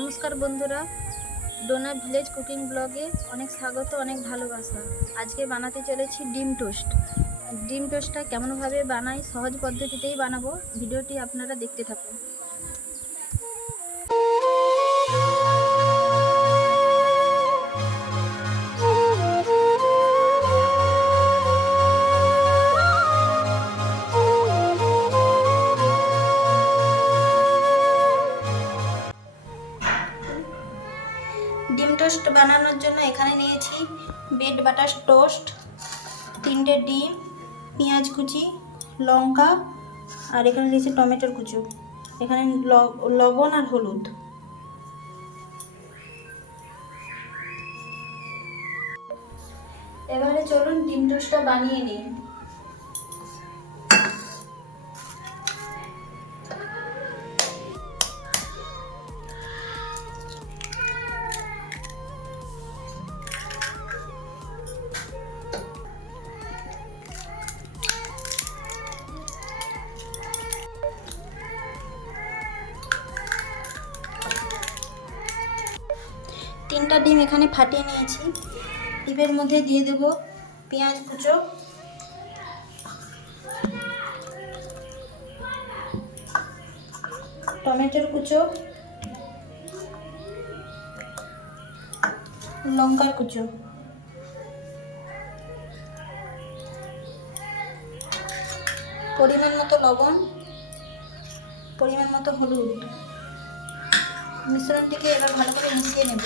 নমস্কার বন্ধুরা, Dona village cooking ব্লগে অনেক স্বাগত, অনেক ভালোবাসা। আজকে বানাতে চলেছি ডিম টোস্ট। ডিম টোস্টটা কেমনভাবে বানাই সহজ পদ্ধতিতেই বানাবো, ভিডিওটি আপনারা দেখতে থাকুন। ডিম টোস্ট বানানোর জন্য এখানে নিয়েছি ব্রেড বাটার টোস্ট, 3টে ডিম, পেঁয়াজ কুচি, লঙ্কা, আর এখানে নিয়েছি টমেটোর কুচি, এখানে লবণ আর হলুদ। এবারে চলুন ডিম টোস্টটা বানিয়ে নিই। তিনটা ডিম এখানে ফাটিয়ে নিয়েছি। ডিমের মধ্যে দিয়ে দেব পেঁয়াজ কুচো, টমেটোর কুচো, লঙ্কার কুচো, পরিমাণ মতো লবণ, পরিমাণ মতো হলুদ। মিশ্রণটিকে এবার ভালো করে মিশিয়ে নেব।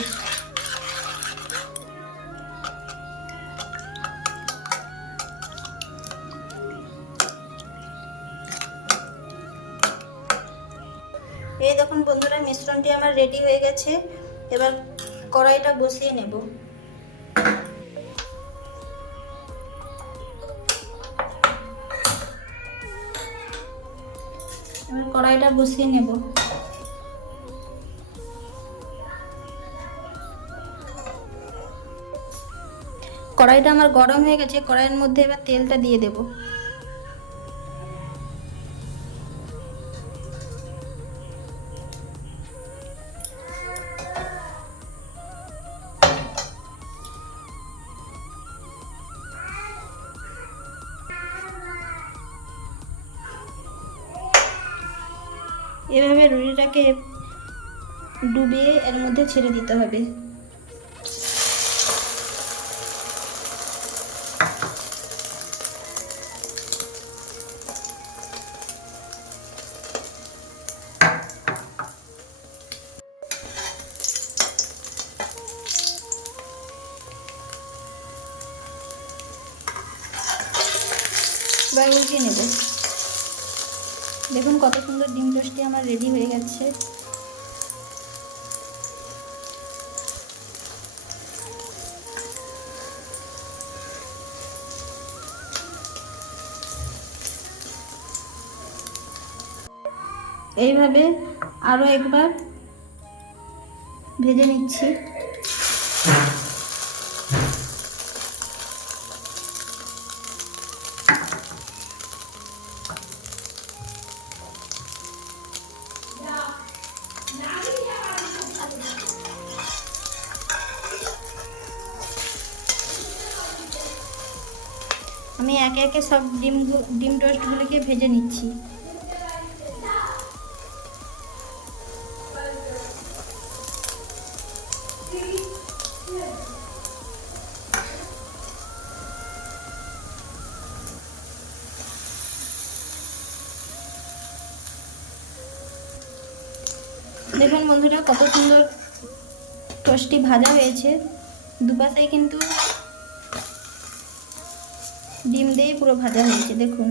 এই দেখুন বন্ধুরা, মিশ্রণটি আমার রেডি হয়ে গেছে। এবার কড়াইটা বসিয়ে নেব। এবার কড়াইটা বসিয়ে নেব। কড়াইটা আমার গরম হয়ে গেছে। কড়াইয়ের মধ্যে এবার তেলটা দিয়ে দেব। এভাবে রুটিটাকে ডুবিয়ে এর মধ্যে ছেড়ে দিতে হবে। এবার উল্টিয়ে নেব। দেখুন কত সুন্দর ডিম টোস্টটি আমার রেডি হয়ে গেছে। এইভাবে আরও একবার ভেজে নিচ্ছি। আমি একে একে সব ডিম টোস্টগুলোকে ভেজে নিচ্ছি। দেখুন বন্ধুরা, কত সুন্দর টোস্টটি ভাজা হয়েছে। দুপাশে কিন্তু ডিম দিয়ে পুরো ভাজা হয়েছে। দেখুন,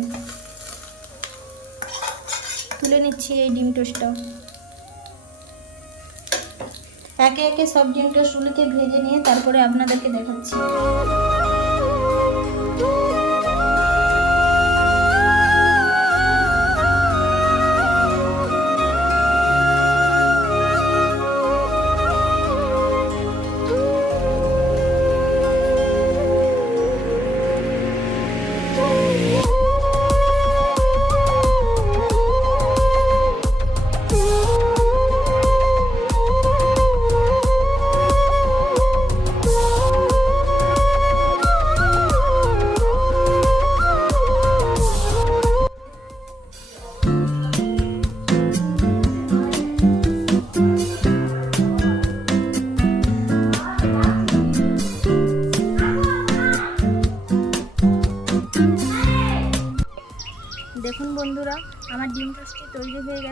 তুলে নিচ্ছি এই ডিম টোস্টটা। একে একে সব ডিম টোস্টগুলোকে ভেজে নিয়ে তারপরে আপনাদেরকে দেখাচ্ছি।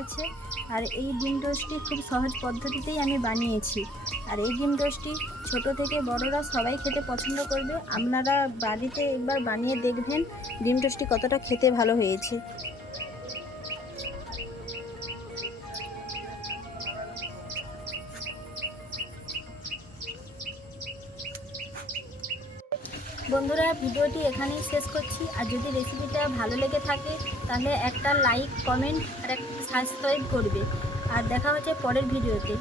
আছে। আর এই ডিম টোস্টটি খুব সহজ পদ্ধতিতেই আমি বানিয়েছি। আর এই ডিম টোস্টটি ছোট থেকে বড়রা সবাই খেতে পছন্দ করবে। আপনারা বাড়িতে একবার বানিয়ে দেখবেন ডিম টোস্টটি কতটা খেতে ভালো হয়েছে। বন্ধুরা, ভিডিওটি এখানেই শেষ করছি। আর যদি রেসিপিটা ভালো লেগে থাকে তাহলে একটা লাইক, কমেন্ট আর একটা সাবস্ক্রাইব করবে। আর দেখা হচ্ছে পরের ভিডিওতে।